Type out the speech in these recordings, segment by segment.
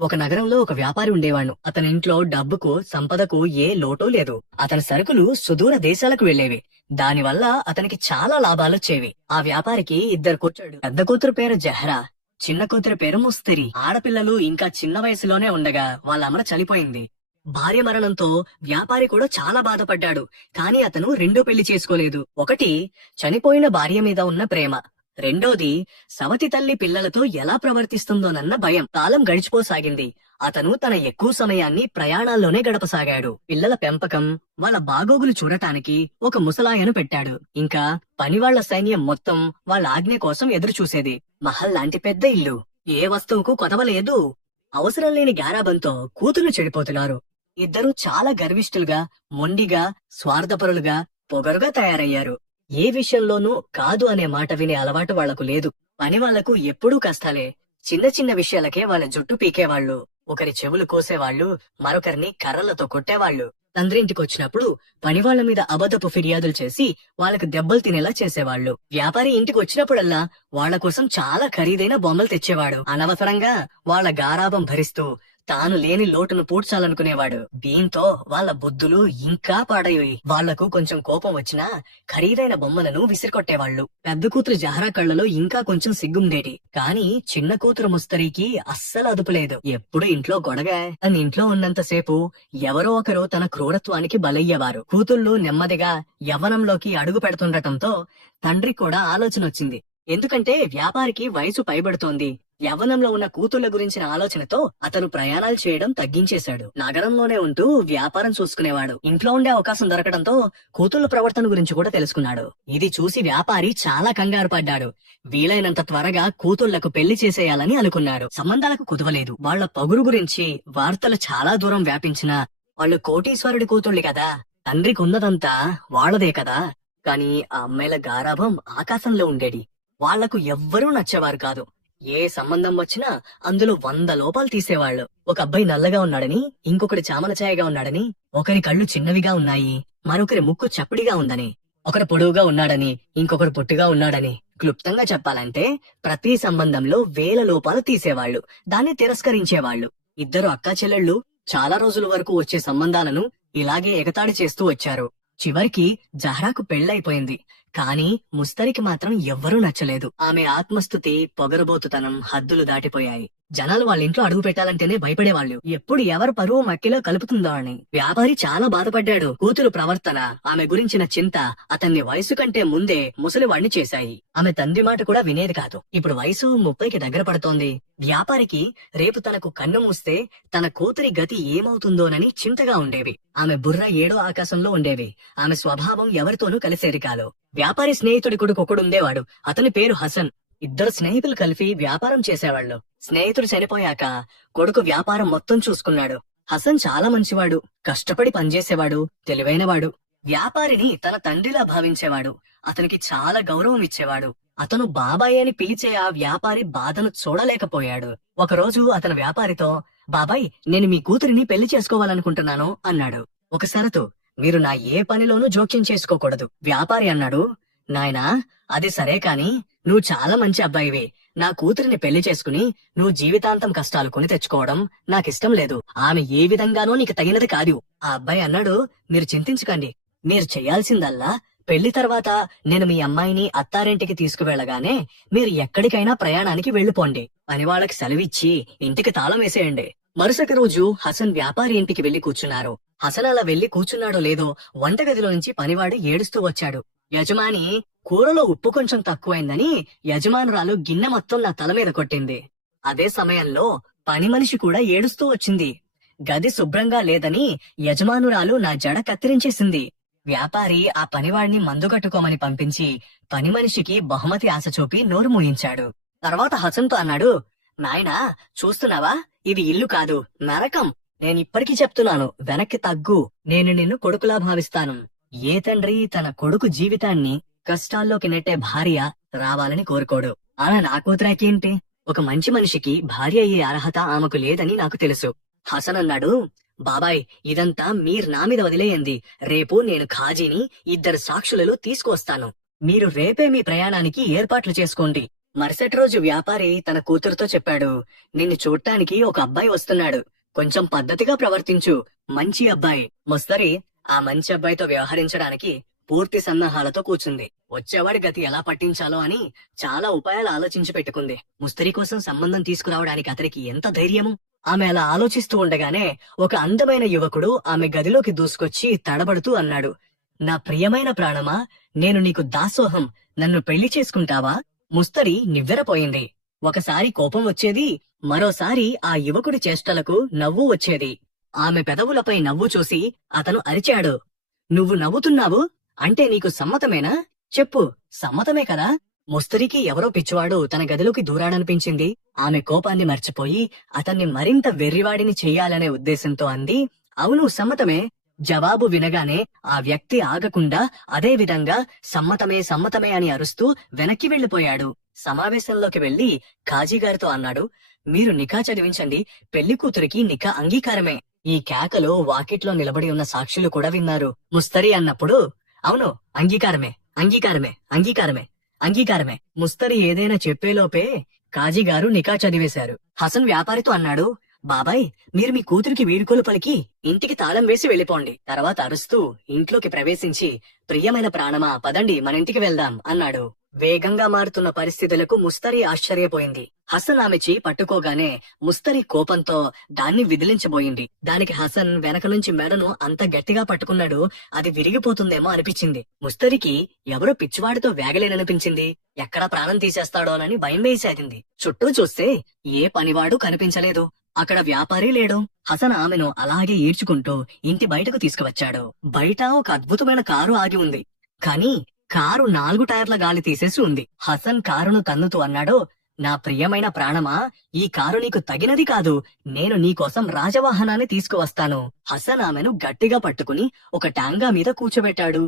ఒక నగరంలో ఒక వ్యాపారి ఉండేవాడు. అతని ఇంట్లో డబ్బుకు సంపదకు ఏ లోటూ లేదు. అతని సరుకులు సుదూర దేశాలకు వెళ్లేవి. దానివల్ల అతనికి చాలా లాభాలొచ్చేవి. ఆ వ్యాపారికి ఇద్దరు కూతురు. పెద్ద కూతురు పేరు జహ్రా, చిన్న కూతురు పేరు ముస్తరి. ఆడపిల్లలు ఇంకా చిన్న వయసులోనే ఉండగా వాళ్ళ అమ్మ చనిపోయింది. భార్య మరణంతో వ్యాపారి కూడా చాలా బాధపడ్డాడు. కాని అతను రెండో పెళ్లి చేసుకోలేదు. ఒకటి, చనిపోయిన భార్య మీద ఉన్న ప్రేమ. రెండోది, సవతి తల్లి పిల్లలతో ఎలా ప్రవర్తిస్తుందోనన్న భయం. కాలం గడిచిపోసాగింది. అతను తన ఎక్కువ సమయాన్ని ప్రయాణాల్లోనే గడపసాగాడు. పిల్లల పెంపకం, వాళ్ళ బాగోగులు చూడటానికి ఒక ముసలాయను పెట్టాడు. ఇంకా పనివాళ్ల సైన్యం మొత్తం వాళ్ళ ఆజ్ఞ కోసం ఎదురు చూసేది. మహల్ లాంటి పెద్ద ఇల్లు, ఏ వస్తువుకు కొదవలేదు. అవసరం లేని గారాబంతో కూతురు చెడిపోతున్నారు. ఇద్దరూ చాలా గర్విష్ఠులుగా, మొండిగా, స్వార్థపరులుగా, పొగరుగా తయారయ్యారు. ఏ విషయంలోనూ కాదు అనే మాట వినే అలవాటు వాళ్లకు లేదు. పని వాళ్లకు ఎప్పుడూ కష్టాలే. చిన్న చిన్న విషయాలకే వాళ్ళ జుట్టు పీకేవాళ్లు, ఒకరి చెవులు కోసేవాళ్లు, మరొకరిని కర్రలతో కొట్టేవాళ్లు. తండ్రింటికొచ్చినప్పుడు పనివాళ్ల మీద అబద్ధపు ఫిర్యాదులు చేసి వాళ్ళకు దెబ్బలు తినేలా చేసేవాళ్లు. వ్యాపారి ఇంటికి వచ్చినప్పుడల్లా వాళ్ల కోసం చాలా ఖరీదైన బొమ్మలు తెచ్చేవాడు. అనవసరంగా వాళ్ల గారాబం భరిస్తూ తాను లేని లోటును పూడ్చాలనుకునేవాడు. దీంతో వాళ్ళ బుద్ధులు ఇంకా పాడయ్యాయి. వాళ్లకు కొంచెం కోపం వచ్చినా ఖరీదైన బొమ్మలను విసిరికొట్టేవాళ్లు. పెద్ద కూతురు జహరా కళ్ళలో ఇంకా కొంచెం సిగ్గుండేటి. కాని చిన్న కూతురు ముస్తరికి అస్సలు అదుపులేదు. ఎప్పుడు ఇంట్లో గొడవ. తన ఇంట్లో ఉన్నంతసేపు ఎవరో ఒకరు తన క్రూరత్వానికి బలయ్యేవారు. కూతుళ్లు నెమ్మదిగా యవ్వనంలోకి అడుగు పెడుతుండటంతో తండ్రి కూడా ఆలోచన వచ్చింది. ఎందుకంటే వ్యాపారికి వయసు పైబడుతోంది. యవ్వనంలో ఉన్న కూతుళ్ల గురించిన ఆలోచనతో అతను ప్రయాణాలు చేయడం తగ్గించేశాడు. నగరంలోనే ఉంటూ వ్యాపారం చూసుకునేవాడు. ఇంట్లో ఉండే అవకాశం దొరకడంతో కూతుళ్ల ప్రవర్తన గురించి కూడా తెలుసుకున్నాడు. ఇది చూసి వ్యాపారి చాలా కంగారు పడ్డాడు. వీలైనంత త్వరగా కూతుళ్లకు పెళ్లి చేసేయాలని అనుకున్నాడు. సంబంధాలకు కుదవలేదు. వాళ్ల పొగురు గురించి వార్తలు చాలా దూరం వ్యాపించినా వాళ్ళు కోటీశ్వరుడి కూతుళ్లు కదా, తండ్రికి ఉన్నదంతా వాళ్లదే కదా. కాని ఆ అమ్మాయిల గారాభం ఆకాశంలో ఉండేది. వాళ్లకు ఎవ్వరూ నచ్చేవారు కాదు. ఏ సంబంధం వచ్చినా అందులో 100 లోపాలు తీసేవాళ్లు. ఒక అబ్బాయి నల్లగా ఉన్నాడని, ఇంకొకటి చామనఛాయగా ఉన్నాడని, ఒకరి కళ్ళు చిన్నవిగా ఉన్నాయి, మరొకరి ముక్కు చప్పడిగా ఉందని, ఒకరు పొడవుగా ఉన్నాడని, ఇంకొకరు పొట్టిగా ఉన్నాడని. క్లుప్తంగా చెప్పాలంటే ప్రతి సంబంధంలో 1000 లోపాలు తీసేవాళ్లు. దాన్ని తిరస్కరించేవాళ్లు. ఇద్దరు అక్కా చెల్లెళ్ళు చాలా రోజుల వరకు వచ్చే సంబంధాలను ఇలాగే ఎగతాళి చేస్తూ వచ్చారు. చివరికి జహ్రాకు పెళ్లైపోయింది. కాని ముస్తరికి మాత్రం ఎవ్వరూ నచ్చలేదు. ఆమె ఆత్మస్థుతి, పొగరబోతుతనం హద్దులు దాటిపోయాయి. జనాలు వాళ్ళ ఇంట్లో అడుగు పెట్టాలంటేనే భయపడేవాళ్లు. ఎప్పుడు ఎవరు పరువు మట్టిలో కలుపుతుందో అని. వ్యాపారి చాలా బాధపడ్డాడు. కూతురు ప్రవర్తన, ఆమె గురించిన చింత అతన్ని వయసు కంటే ముందే ముసలివాణ్ణి చేశాయి. ఆమె తండ్రి మాట కూడా వినేది కాదు. ఇప్పుడు వయసు 30కి దగ్గర పడుతోంది. వ్యాపారికి రేపు తనకు కన్ను మూస్తే తన కూతురి గతి ఏమవుతుందోనని చింతగా ఉండేవి. ఆమె బుర్ర 7వ ఆకాశంలో ఉండేవి. ఆమె స్వభావం ఎవరితోనూ కలిసేది కాదు. వ్యాపారి స్నేహితుడి కొడుకు ఒకడుండేవాడు. అతని పేరు హసన్. ఇద్దరు స్నేహితులు కలిపి వ్యాపారం చేసేవాళ్లు. స్నేహితుడు చనిపోయాక కొడుకు వ్యాపారం మొత్తం చూసుకున్నాడు. హసన్ చాలా మంచివాడు, కష్టపడి పనిచేసేవాడు, తెలివైనవాడు. వ్యాపారిని తన తండ్రిలా భావించేవాడు. అతనికి చాలా గౌరవం ఇచ్చేవాడు. అతను బాబాయ్ అని పిలిచే ఆ వ్యాపారి బాధను చూడలేకపోయాడు. ఒకరోజు అతను వ్యాపారితో, బాబాయ్, నేను మీ కూతురిని పెళ్లి చేసుకోవాలనుకుంటున్నాను అన్నాడు. ఒక షరతు, మీరు నా ఏ పనిలోనూ జోక్యం చేసుకోకూడదు. వ్యాపారి అన్నాడు, నాయనా, అది సరే కాని నువ్వు చాలా మంచి అబ్బాయివి. నా కూతురిని పెళ్లి చేసుకుని నువ్వు జీవితాంతం కష్టాలు కొని తెచ్చుకోవడం నాకిష్టం లేదు. ఆమె ఏ విధంగానూ నీకు తగినది కాదు. ఆ అబ్బాయి అన్నాడు, మీరు చింతించకండి. మీరు చెయ్యాల్సిందల్లా పెళ్లి తర్వాత నేను మీ అమ్మాయిని అత్తారింటికి తీసుకువెళ్లగానే మీరు ఎక్కడికైనా ప్రయాణానికి వెళ్లిపోండి. పనివాళ్లకి సెలవిచ్చి ఇంటికి తాళం వేసేయండి. మరుసటి రోజు హసన్ వ్యాపారి ఇంటికి వెళ్లి కూర్చున్నారు. హసన్ అలా వెళ్లి కూర్చున్నాడో లేదో వంటగదిలో నుంచి పనివాడు ఏడుస్తూ వచ్చాడు. యజమాని, కూరలో ఉప్పు కొంచెం తక్కువైందని యజమానురాలు గిన్నె మొత్తం నా తల మీద కొట్టింది. అదే సమయంలో పని మనిషి కూడా ఏడుస్తూ వచ్చింది. గది శుభ్రంగా లేదని యజమానురాలు నా జడ కత్తిరించేసింది. వ్యాపారి ఆ పనివాడిని మందుగట్టుకోమని పంపించి పని మనిషికి బహుమతి ఆశ చూపి నోరు మూయించాడు. తర్వాత హసన్తో అన్నాడు, నాయనా, చూస్తున్నావా, ఇది ఇల్లు కాదు, నరకం. నేనిప్పటికీ చెప్తున్నాను, వెనక్కి తగ్గు. నేను నిన్ను కొడుకులా భావిస్తాను. ఏ తండ్రి తన కొడుకు జీవితాన్ని కష్టాల్లోకి నెట్టే భార్య రావాలని కోరుకోడు. అలా నా కూతురాకేంటి? ఒక మంచి మనిషికి భార్య అయ్యే అర్హత ఆమెకు లేదని నాకు తెలుసు. హసన్ అన్నాడు, బాబాయ్, ఇదంతా మీరు నా మీద వదిలేయండి. రేపు నేను ఖాజీని 2 సాక్షులలో తీసుకువస్తాను. మీరు రేపే మీ ప్రయాణానికి ఏర్పాట్లు చేసుకోండి. మరుసటి రోజు వ్యాపారి తన కూతురుతో చెప్పాడు, నిన్ను చూడ్డానికి ఒక అబ్బాయి వస్తున్నాడు. కొంచెం పద్ధతిగా ప్రవర్తించు. మంచి అబ్బాయి. ముస్తరి ఆ మంచి అబ్బాయితో వ్యవహరించడానికి పూర్తి సన్నాహాలతో కూర్చుంది. వచ్చేవాడి గతి ఎలా పట్టించాలో అని చాలా ఉపాయాలు ఆలోచించి పెట్టుకుంది. ముస్తరి కోసం సంబంధం తీసుకురావడానికి అతనికి ఎంత ధైర్యము! ఆమె అలా ఆలోచిస్తూ ఉండగానే ఒక అందమైన యువకుడు ఆమె గదిలోకి దూసుకొచ్చి తడబడుతూ అన్నాడు, నా ప్రియమైన ప్రాణమా, నేను నీకు దాసోహం. నన్ను పెళ్లి చేసుకుంటావా? ముస్తరి నివ్వెరపోయింది. ఒకసారి కోపం వచ్చేది, మరోసారి ఆ యువకుడి చేష్టలకు నవ్వు వచ్చేది. ఆమె పెదవులపై నవ్వు చూసి అతను అరిచాడు, నువ్వు నవ్వుతున్నావు అంటే నీకు సమ్మతమేనా? చెప్పు, సమ్మతమే కదా? ముస్తరికి ఎవరో పిచ్చివాడు తన గదిలోకి దూరాడనిపించింది. ఆమె కోపాన్ని మర్చిపోయి అతన్ని మరింత వెర్రివాడిని చెయ్యాలనే ఉద్దేశంతో అంది, అవును సమ్మతమే. జవాబు వినగానే ఆ వ్యక్తి ఆగకుండా అదే విధంగా సమ్మతమే సమ్మతమే అని అరుస్తూ వెనక్కి వెళ్లిపోయాడు. సమావేశంలోకి వెళ్లి కాజీగారితో అన్నాడు, మీరు నికా చదివించండి. పెళ్లి కూతురికి నికా అంగీకారమే. ఈ కేకలో వాకిట్లో నిలబడి ఉన్న సాక్షులు కూడా విన్నారు. ముస్తరి అన్నప్పుడు, అవును అంగీకారమే, అంగీకారమే, అంగీకారమే, అంగీకారమే. ముస్తరి ఏదైనా చెప్పేలోపే కాజీగారు నికా చదివేశారు. హసన్ వ్యాపారితో అన్నాడు, బాబాయ్, మీరు మీ కూతురికి వీడుకోలు పలికి ఇంటికి తాళం వేసి వెళ్లిపోండి. తర్వాత అరుస్తూ ఇంట్లోకి ప్రవేశించి, ప్రియమైన ప్రాణమా, పదండి మన ఇంటికి వెళ్దాం అన్నాడు. వేగంగా మారుతున్న పరిస్థితులకు ముస్తరి ఆశ్చర్యపోయింది. హసన్ ఆమె చేయి పట్టుకోగానే ముస్తరి కోపంతో దాన్ని విదిలించబోయింది. దానికి హసన్ వెనక నుంచి మెడను అంత గట్టిగా పట్టుకున్నాడు, అది విరిగిపోతుందేమో అనిపించింది. ముస్తరికి ఎవరో పిచ్చివాడితో వేగలేననిపించింది. ఎక్కడా ప్రాణం తీసేస్తాడోనని భయం వేసాగింది. చుట్టూ చూస్తే ఏ పనివాడు కనిపించలేదు. అక్కడ వ్యాపారి లేడు. హసన్ ఆమెను అలాగే ఈడ్చుకుంటూ ఇంటి బయటకు తీసుకువచ్చాడు. బయట ఒక అద్భుతమైన కారు ఆగి ఉంది. కానీ కారు 4 టైర్ల గాలి తీసేసి ఉంది. హసన్ కారును తన్నుతూ అన్నాడు, నా ప్రియమైన ప్రాణమా, ఈ కారు నీకు తగినది కాదు. నేను నీకోసం రాజవాహనాన్ని తీసుకువస్తాను. హసన్ ఆమెను గట్టిగా పట్టుకుని ఒక టాంగా మీద కూర్చోబెట్టాడు.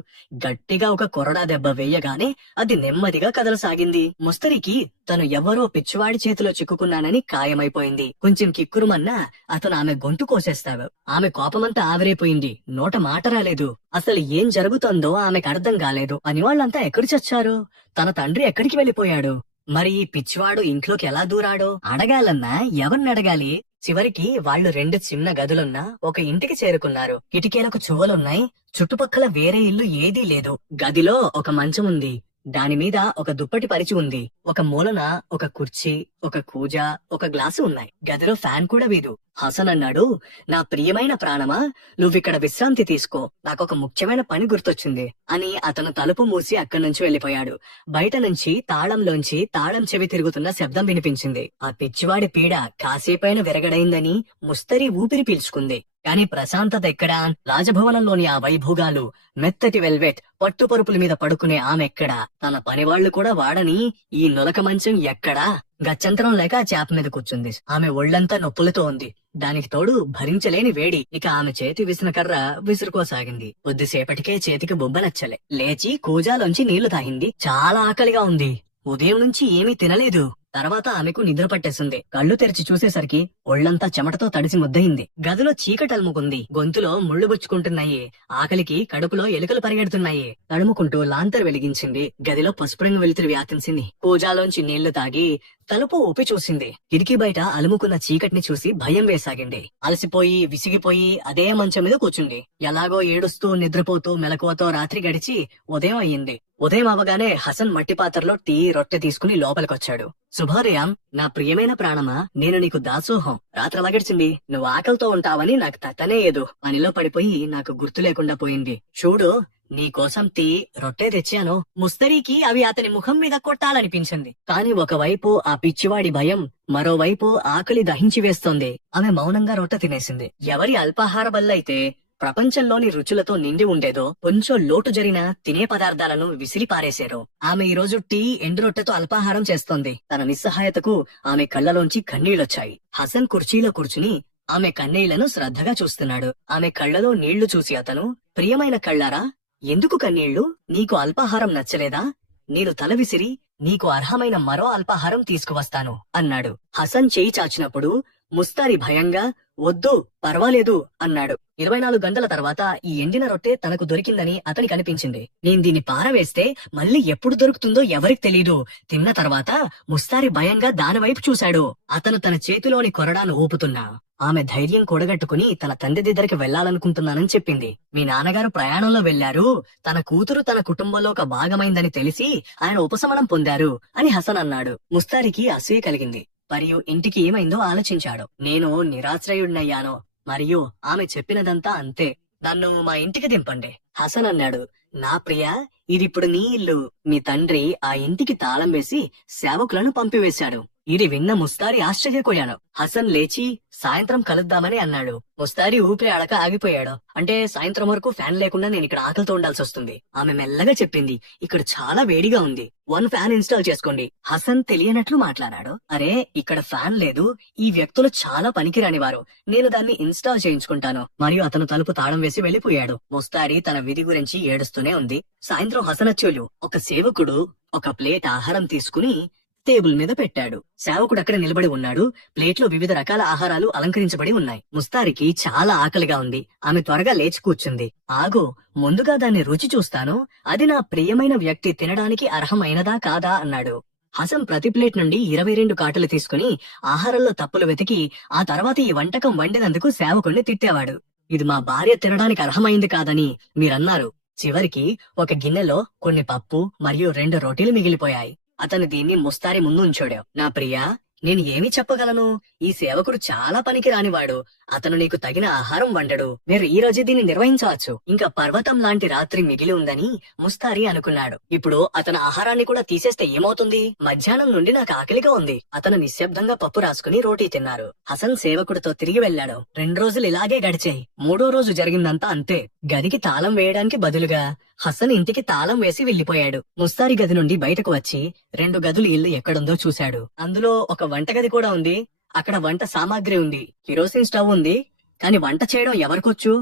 గట్టిగా ఒక కొరడా దెబ్బ వేయగానే అది నెమ్మదిగా కదలసాగింది. ముస్తరికి తను ఎవరో పిచ్చివాడి చేతిలో చిక్కుకున్నానని ఖాయమైపోయింది. కొంచెం కిక్కురుమన్నా అతను ఆమె గొంతు కోసేస్తాడు. ఆమె కోపమంతా ఆవిరైపోయింది. నోట మాట రాలేదు. అసలు ఏం జరుగుతుందో ఆమెకు అర్థం కాలేదు. పనివాళ్లంతా ఎక్కడి చచ్చారు? తన తండ్రి ఎక్కడికి వెళ్లిపోయాడు? మరి ఈ పిచ్చివాడు ఇంట్లోకి ఎలా దూరాడో? అడగాలన్నా ఎవరిని అడగాలి? చివరికి వాళ్ళు 2 చిన్న గదులున్న ఒక ఇంటికి చేరుకున్నారు. కిటికీలకు చువ్వలున్నాయి. చుట్టుపక్కల వేరే ఇల్లు ఏదీ లేదు. గదిలో ఒక మంచం ఉంది. దానిమీద ఒక దుప్పటి పరిచి ఉంది. ఒక మూలన ఒక కుర్చీ, ఒక కూజ, ఒక గ్లాసు ఉన్నాయి. గదిలో ఫ్యాన్ కూడా వీదు. హసన్ అన్నాడు, నా ప్రియమైన ప్రాణమా, నువ్విక్కడ విశ్రాంతి తీసుకో. నాకొక ముఖ్యమైన పని గుర్తొచ్చింది అని అతను తలుపు మూసి అక్కడి నుంచి వెళ్లిపోయాడు. బయట నుంచి తాళంలోంచి తాళం చెవి తిరుగుతున్న శబ్దం వినిపించింది. ఆ పిచ్చివాడి పీడ కాసేపైన విరగడైందని ముస్తరి ఊపిరి పీల్చుకుంది. కాని ప్రశాంతత ఎక్కడా? రాజభవనంలోని ఆ వైభోగాలు, మెత్తటి వెల్వెట్, పట్టుపరుపుల మీద పడుకునే ఆమెక్కడా? తన పనివాళ్లు కూడా వాడని ఈ నొలక మంచం ఎక్కడా? గత్యంతరం లేక చేప మీద కూర్చుంది. ఆమె ఒళ్లంతా నొప్పులతో ఉంది. దానికి తోడు భరించలేని వేడి. ఇక ఆమె చేతి విసిన కర్ర విసురుకోసాగింది. కొద్దిసేపటికే చేతికి బొబ్బ నచ్చలే. లేచి కూజాలోంచి నీళ్లు తాగింది. చాలా ఆకలిగా ఉంది. ఉదయం నుంచి ఏమీ తినలేదు. తర్వాత ఆమెకు నిద్ర పట్టేసింది. కళ్ళు తెరిచి చూసేసరికి ఒళ్లంతా చెమటతో తడిసి ముద్దయింది. గదిలో చీకటలుముకుంది. గొంతులో ముళ్ళు బుచ్చుకుంటున్నాయి. ఆకలికి కడుపులో ఎలుకలు పరిగెడుతున్నాయి. తడుముకుంటూ లాంతర్ వెలిగించింది. గదిలో పసుపు రంగు వెలుతురు వ్యాపించింది. కూజాలోంచి నీళ్లు తాగి తలుపు ఊపి చూసింది. కిటికీ బయట అలుముకున్న చీకటిని చూసి భయం వేసాగింది. అలసిపోయి విసిగిపోయి అదే మంచం మీద కూర్చుంది. ఎలాగో ఏడుస్తూ నిద్రపోతూ మెలకువతో రాత్రి గడిచి ఉదయం అయ్యింది. ఉదయం అవగానే హసన్ మట్టి పాత్రలో టీ, రొట్టె తీసుకుని లోపలికొచ్చాడు. శుభోదయం, నా ప్రియమైన ప్రాణమా, నేను నీకు దాసోహం. రాత్రి అలా గడిచింది. నువ్వు ఆకలితో ఉంటావని నాకు తట్టనే ఏదో పనిలో పడిపోయి నాకు గుర్తు లేకుండా పోయింది. చూడు, నీకోసం టీ, రొట్టె తెచ్చాను. ముస్తరికి అవి అతని ముఖం మీద కొట్టాలనిపించింది. కాని ఒకవైపు ఆ పిచ్చివాడి భయం, మరోవైపు ఆకలి దహించి వేస్తోంది. ఆమె మౌనంగా రొట్టె తినేసింది. ఎవరి అల్పాహార బల్లైతే ప్రపంచంలోని రుచులతో నిండి ఉండేదో కొంచెం లోటు జరిగిన తినే పదార్థాలను విసిరి పారేశారు. ఆమె ఈ రోజు టీ, ఎండు రొట్టెతో అల్పాహారం చేస్తోంది. తన నిస్సహాయతకు ఆమె కళ్ళలోంచి కన్నీళ్లొచ్చాయి. హసన్ కుర్చీలో కూర్చుని ఆమె కన్నీళ్లను శ్రద్ధగా చూస్తున్నాడు. ఆమె కళ్ళలో నీళ్లు చూసి అతను, ప్రియమైన కళ్ళారా, ఎందుకు కన్నీళ్లు? నీకు అల్పాహారం నచ్చలేదా? నేను తల విసిరి నీకు అర్హమైన మరో అల్పాహారం తీసుకువస్తాను అన్నాడు. హసన్ చేయి చాచినప్పుడు ముస్తారి భయంగా వద్దు, పర్వాలేదు అన్నాడు. 24 గంటల తర్వాత ఈ ఎండిన రొట్టె తనకు దొరికిందని అతనికి అనిపించింది. నేను దీన్ని పారవేస్తే మళ్ళీ ఎప్పుడు దొరుకుతుందో ఎవరికి తెలీదు. తిన్న తర్వాత ముస్తారి భయంగా దానివైపు చూశాడు. అతను తన చేతిలోని కొరడాను ఊపుతున్నా ఆమె ధైర్యం కూడగట్టుకుని తన తండ్రి దగ్గరికి వెళ్లాలనుకుంటున్నానని చెప్పింది. మీ నాన్నగారు ప్రయాణంలో వెళ్లారు, తన కూతురు తన కుటుంబంలో ఒక భాగమైందని తెలిసి ఆయన ఉపశమనం పొందారు అని హసన్ అన్నాడు. ముస్తారికి అసూయ కలిగింది మరియు ఇంటికి ఏమైందో ఆలోచించాడు. నేను నిరాశ్రయుడినయ్యాను మరియు ఆమె చెప్పినదంతా అంతే. నన్ను మా ఇంటికి దింపండి హసన్ అన్నాడు. నా ప్రియా, ఇదిప్పుడు నీ ఇల్లు. మీ తండ్రి ఆ ఇంటికి తాళం వేసి సేవకులను పంపివేశాడు. ఇది విన్న ముస్తారి ఆశ్చర్యపోయాడు. హసన్ లేచి సాయంత్రం కలుద్దామని అన్నాడు. ముస్తారి ఊపిరి ఆడక ఆగిపోయాడు. అంటే సాయంత్రం వరకు ఫ్యాన్ లేకుండా నేను ఇక్కడ ఆకలితో ఉండాల్సి వస్తుంది. ఆమె మెల్లగా చెప్పింది, ఇక్కడ చాలా వేడిగా ఉంది, 1 ఫ్యాన్ ఇన్స్టాల్ చేసుకోండి. హసన్ తెలియనట్లు మాట్లాడాడు. అరే, ఇక్కడ ఫ్యాన్ లేదు, ఈ వ్యక్తులు చాలా పనికిరాని వారు, నేను దాన్ని ఇన్స్టాల్ చేయించుకుంటాను. మరియు అతను తలుపు తాళం వేసి వెళ్లిపోయాడు. ముస్తారి తన విధి గురించి ఏడుస్తూనే ఉంది. సాయంత్రం హసన్ వచ్చేళ్ళు ఒక సేవకుడు ఒక ప్లేట్ ఆహారం తీసుకుని టేబుల్ మీద పెట్టాడు. సేవకుడు అక్కడ నిలబడి ఉన్నాడు. ప్లేట్లో వివిధ రకాల ఆహారాలు అలంకరించబడి ఉన్నాయి. ముస్తారికి చాలా ఆకలిగా ఉంది. ఆమె త్వరగా లేచి కూర్చుంది. ఆగు, ముందుగా దాన్ని రుచి చూస్తాను. అది నా ప్రియమైన వ్యక్తి తినడానికి అర్హమైనదా కాదా అన్నాడు. హసన్ ప్రతి ప్లేట్ నుండి 22 కాటులు తీసుకుని ఆహారంలో తప్పులు వెతికి ఆ తర్వాత ఈ వంటకం వండినందుకు సేవకుడిని తిట్టేవాడు. ఇది మా భార్య తినడానికి అర్హమైంది కాదని మీరన్నారు. చివరికి ఒక గిన్నెలో కొన్ని పప్పు మరియు 2 రోటీలు మిగిలిపోయాయి. అతను దీన్ని ముస్తారి ముందు ఉంచాడు. నా ప్రియా, నేను ఏమి చెప్పగలను? ఈ సేవకుడు చాలా పనికి రానివాడు. అతను నీకు తగిన ఆహారం వండడు. మీరు ఈ రోజు దీన్ని నిర్వహించవచ్చు. ఇంకా పర్వతం లాంటి రాత్రి మిగిలి ఉందని ముస్తారి అనుకున్నాడు. ఇప్పుడు అతను ఆహారాన్ని కూడా తీసేస్తే ఏమవుతుంది? మధ్యాహ్నం నుండి నాకు ఆకలిగా ఉంది. అతను నిశ్శబ్దంగా పప్పు రాసుకుని రోటీ తిన్నారు. హసన్ సేవకుడితో తిరిగి వెళ్లాడు. 2 రోజులు ఇలాగే గడిచాయి. 3వ రోజు జరిగిందంతా అంతే. గదికి తాళం వేయడానికి బదులుగా హసన్ ఇంటికి తాళం వేసి వెళ్లిపోయాడు. ముస్తారి గది నుండి బయటకు వచ్చి 2 గదులు ఇల్లు ఎక్కడుందో చూశాడు. అందులో ఒక వంటగది కూడా ఉంది. అక్కడ వంట సామాగ్రి ఉంది. కిరోసిన్ స్టవ్ ఉంది. కాని వంట చేయడం ఎవరికొచ్చు?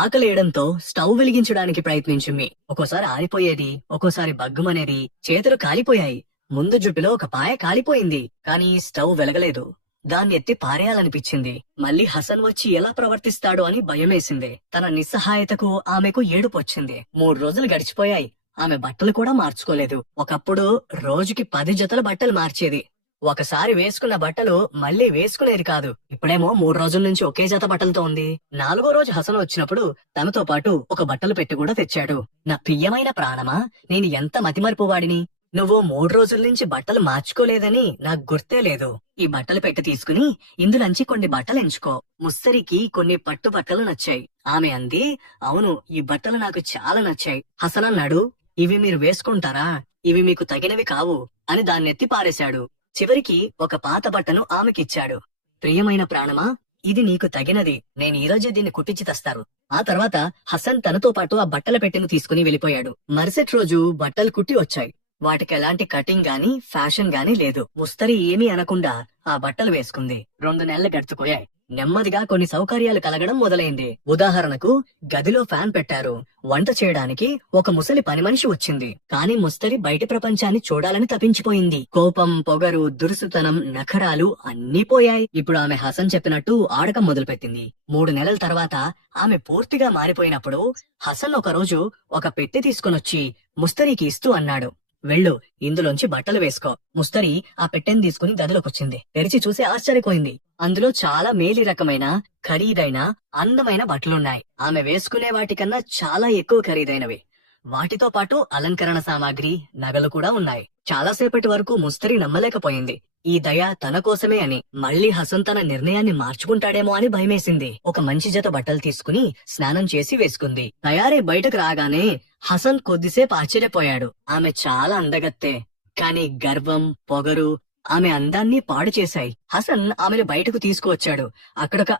ఆకలేయడంతో స్టవ్ వెలిగించడానికి ప్రయత్నించింది. ఒక్కోసారి ఆరిపోయేది, ఒక్కోసారి బగ్గుమనేది. చేతులు కాలిపోయాయి. ముందు జుట్టులో ఒక పాయ కాలిపోయింది. కాని స్టవ్ వెలగలేదు. దాన్ని ఎత్తి పారేయాలనిపించింది. మళ్ళీ హసన్ వచ్చి ఎలా ప్రవర్తిస్తాడో అని భయమేసింది. తన నిస్సహాయతకు ఆమెకు ఏడుపొచ్చింది. 3 రోజులు గడిచిపోయాయి. ఆమె బట్టలు కూడా మార్చుకోలేదు. ఒకప్పుడు రోజుకి 10 జతల బట్టలు మార్చేది. ఒకసారి వేసుకున్న బట్టలు మళ్ళీ వేసుకునేది కాదు. ఇప్పుడేమో 3 రోజుల నుంచి ఒకే జత బట్టలతో ఉంది. 4వ రోజు హసన్ వచ్చినప్పుడు తనతో పాటు ఒక బట్టలు పెట్టి కూడా తెచ్చాడు. నా ప్రియమైన ప్రాణమా, నేను ఎంత మతిమరుపు వాడిని. నువ్వు 3 రోజుల నుంచి బట్టలు మార్చుకోలేదని నాకు గుర్తే లేదు. ఈ బట్టలు పెట్టి తీసుకుని ఇందులోంచి కొన్ని బట్టలు ఎంచుకో. ముస్తరికి కొన్ని పట్టు బట్టలు నచ్చాయి. ఆమె అంది, అవును, ఈ బట్టలు నాకు చాలా నచ్చాయి. హసన్ అన్నాడు, ఇవి మీరు వేసుకుంటారా? ఇవి మీకు తగినవి కావు అని దాన్నెత్తి పారేశాడు. చివరికి ఒక పాత బట్టను ఆమెకిచ్చాడు. ప్రియమైన ప్రాణమా, ఇది నీకు తగినది. నేను ఈ రోజే దీన్ని కుట్టించి తెస్తారు. ఆ తర్వాత హసన్ తనతో పాటు ఆ బట్టల పెట్టెను తీసుకుని వెళ్లిపోయాడు. మరుసటి రోజు బట్టలు కుట్టి వచ్చాయి. వాటికి ఎలాంటి కటింగ్ గాని ఫ్యాషన్ గాని లేదు. ముస్తరి ఏమీ అనకుండా ఆ బట్టలు వేసుకుంది. 2 నెలలు గడిచిపోయాయి. నెమ్మదిగా కొన్ని సౌకర్యాలు కలగడం మొదలైంది. ఉదాహరణకు గదిలో ఫ్యాన్ పెట్టారు. వంట చేయడానికి ఒక ముసలి పని మనిషి వచ్చింది. కాని ముస్తరి బయటి ప్రపంచాన్ని చూడాలని తప్పించిపోయింది. కోపం, పొగరు, దురుసుతనం, నఖరాలు అన్నీ పోయాయి. ఇప్పుడు ఆమె హసన్ చెప్పినట్టు ఆడకం మొదలుపెట్టింది. 3 నెలల తర్వాత ఆమె పూర్తిగా మారిపోయినప్పుడు హసన్ ఒక రోజు ఒక పెట్టె తీసుకొనొచ్చి ముస్తరికి ఇస్తూ అన్నాడు, వెళ్ళు, ఇందులోంచి బట్టలు వేసుకో. ముస్తరి ఆ పెట్టెని తీసుకుని గదిలోకొచ్చింది. తెరిచి చూసి ఆశ్చర్యపోయింది. అందులో చాలా మేలి రకమైన ఖరీదైన అందమైన బట్టలున్నాయి. ఆమె వేసుకునే వాటికన్నా చాలా ఎక్కువ ఖరీదైనవి. వాటితో పాటు అలంకరణ సామాగ్రి, నగలు కూడా ఉన్నాయి. చాలాసేపటి వరకు ముస్తరి నమ్మలేకపోయింది. ఈ దయ తన కోసమే అని. మళ్లీ హసన్ తన నిర్ణయాన్ని మార్చుకుంటాడేమో అని భయమేసింది. ఒక మంచి జత బట్టలు తీసుకుని స్నానం చేసి వేసుకుంది. తయారై బయటకు రాగానే హసన్ కొద్దిసేపు ఆశ్చర్యపోయాడు. ఆమె చాలా అందగత్తే. కాని గర్వం, పొగరు ఆమె అందాన్ని పాడు చేశాయి. హసన్ ఆమెను బయటకు తీసుకువచ్చాడు. అక్కడొక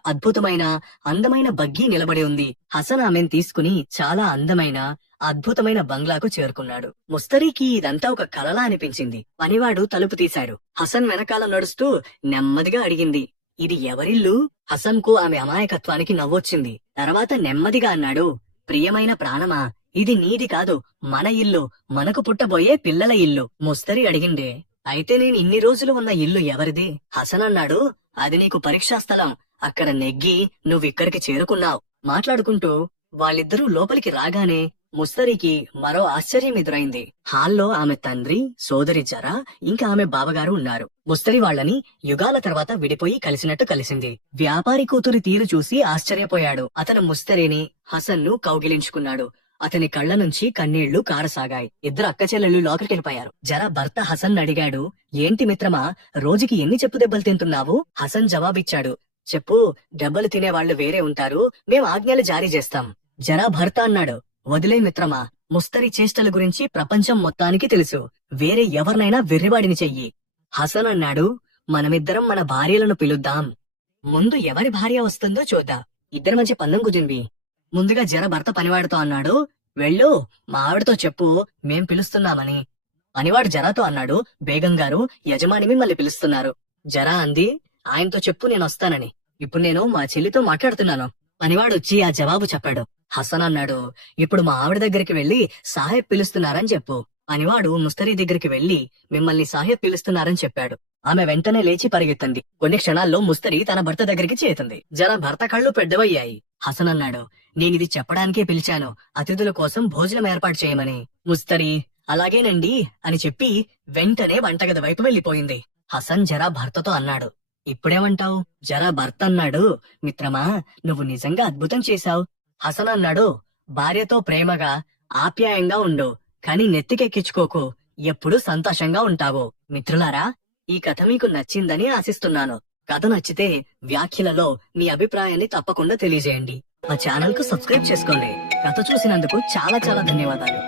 అందమైన బగ్గీ నిలబడి ఉంది. హసన్ ఆమెను తీసుకుని చాలా అద్భుతమైన బంగ్లాకు చేరుకున్నాడు. ముస్తరికి ఇదంతా ఒక కలలా అనిపించింది. పనివాడు తలుపు తీశాడు. హసన్ వెనకాల నడుస్తూ నెమ్మదిగా అడిగింది, ఇది ఎవరిల్లు? హసన్ కు ఆమె అమాయకత్వానికి నవ్వొచ్చింది. తర్వాత నెమ్మదిగా అన్నాడు, ప్రియమైన ప్రాణమా, ఇది నీది కాదు, మన ఇల్లు, మనకు పుట్టబోయే పిల్లల ఇల్లు. ముస్తరి అడిగిందే, అయితే నేను ఇన్ని రోజులు ఉన్న ఇల్లు ఎవరిది? హసన్ అన్నాడు, అది నీకు పరీక్షా స్థలం. అక్కడ నెగ్గి నువ్విక్కడికి చేరుకున్నావు. మాట్లాడుకుంటూ వాళ్ళిద్దరూ లోపలికి రాగానే ముస్తరికి మరో ఆశ్చర్యం ఎదురైంది. హాల్లో ఆమె తండ్రి, సోదరి జరా, ఇంకా ఆమె బావగారు ఉన్నారు. ముస్తరి వాళ్ళని యుగాల తర్వాత విడిపోయి కలిసినట్టు కలిసింది. వ్యాపారి కూతురి తీరు చూసి ఆశ్చర్యపోయాడు. అతను ముస్తరిని, హసన్ను కౌగిలించుకున్నాడు. అతని కళ్ల నుంచి కన్నీళ్లు కారసాగాయి. ఇద్దరు అక్కచెల్లెళ్ళు లోపలికెళ్ళిపోయారు. జరా భర్త హసన్ అడిగాడు, ఏంటి మిత్రమా, రోజుకి ఎన్ని చెప్పు దెబ్బలు తింటున్నావు? హసన్ జవాబిచ్చాడు, చెప్పు, దెబ్బలు తినేవాళ్లు వేరే ఉంటారు, మేం ఆజ్ఞలు జారీ చేస్తాం. జరా భర్త అన్నాడు, వదిలే మిత్రమా, ముస్తరి చేష్టల గురించి ప్రపంచం మొత్తానికి తెలుసు. వేరే ఎవరినైనా వెర్రివాడిని చెయ్యి. హసన్ అన్నాడు, మనమిద్దరం మన భార్యలను పిలుద్దాం. ముందు ఎవరి భార్య వస్తుందో చూద్దాం. ఇద్దరి మధ్య పందెం కుదిరింది. ముందుగా జర భర్త పనివాడితో అన్నాడు, వెళ్ళు, మా ఆవిడతో చెప్పు, మేం పిలుస్తున్నామని. పనివాడు జరాతో అన్నాడు, బేగం గారు, యజమాని మిమ్మల్ని పిలుస్తున్నారు. జరా అంది, ఆయనతో చెప్పు నేనొస్తానని. ఇప్పుడు నేను మా చెల్లితో మాట్లాడుతున్నాను. పనివాడొచ్చి ఆ జవాబు చెప్పాడు. హసన్ అన్నాడు, ఇప్పుడు మా ఆవిడ దగ్గరికి వెళ్లి సాహెబ్ పిలుస్తున్నారని చెప్పు. పనివాడు ముస్తరి దగ్గరికి వెళ్లి మిమ్మల్ని సాహెబ్ పిలుస్తున్నారని చెప్పాడు. ఆమె వెంటనే లేచి పరిగెత్తింది. కొన్ని క్షణాల్లో ముస్తరి తన భర్త దగ్గరికి చేరుతుంది. జర భర్త కళ్ళు పెద్దవయ్యాయి. హసన్ అన్నాడు, నేనిది చెప్పడానికే పిలిచాను, అతిథుల కోసం భోజనం ఏర్పాటు చేయమని. ముస్తరి అలాగేనండి అని చెప్పి వెంటనే వంటగది వైపు వెళ్లిపోయింది. హసన్ జరా భర్తతో అన్నాడు, ఇప్పుడేమంటావు? జరా భర్త అన్నాడు, మిత్రమా, నువ్వు నిజంగా అద్భుతం చేశావు. హసన్ అన్నాడు, భార్యతో ప్రేమగా ఆప్యాయంగా ఉండు, కాని నెత్తికెక్కించుకోకు, ఎప్పుడూ సంతోషంగా ఉంటావు. మిత్రులారా, ఈ కథ మీకు నచ్చిందని ఆశిస్తున్నాను. కథ నచ్చితే వ్యాఖ్యలలో మీ అభిప్రాయాన్ని తప్పకుండా తెలియజేయండి. మా ఛానల్ కు సబ్స్క్రైబ్ చేసుకోండి. కథ చూసినందుకు చాలా చాలా ధన్యవాదాలు.